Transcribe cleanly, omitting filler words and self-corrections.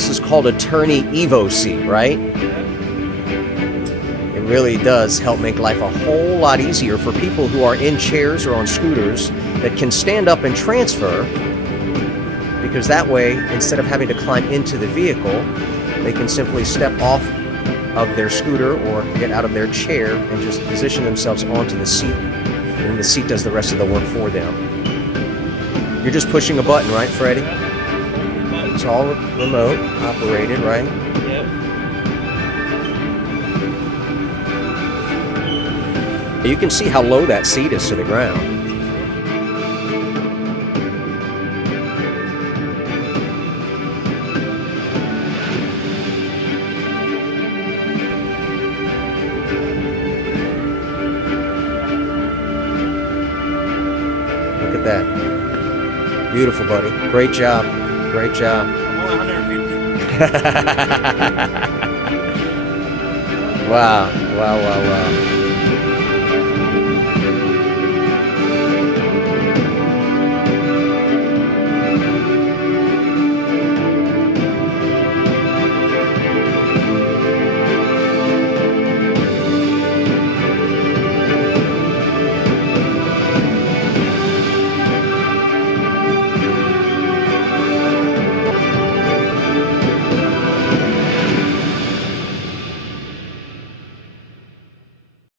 This is called a Turny Evo seat, right? It really does help make life a whole lot easier for people who are in chairs or on scooters that can stand up and transfer, because that way, instead of having to climb into the vehicle, they can simply step off of their scooter or get out of their chair and just position themselves onto the seat, and then the seat does the rest of the work for them. You're just pushing a button, right, Freddie? It's all remote operated, right? Yep. You can see how low that seat is to the ground. Look at that. Beautiful, buddy. Great job. Great job. I'm only 150. Wow, wow, wow, wow.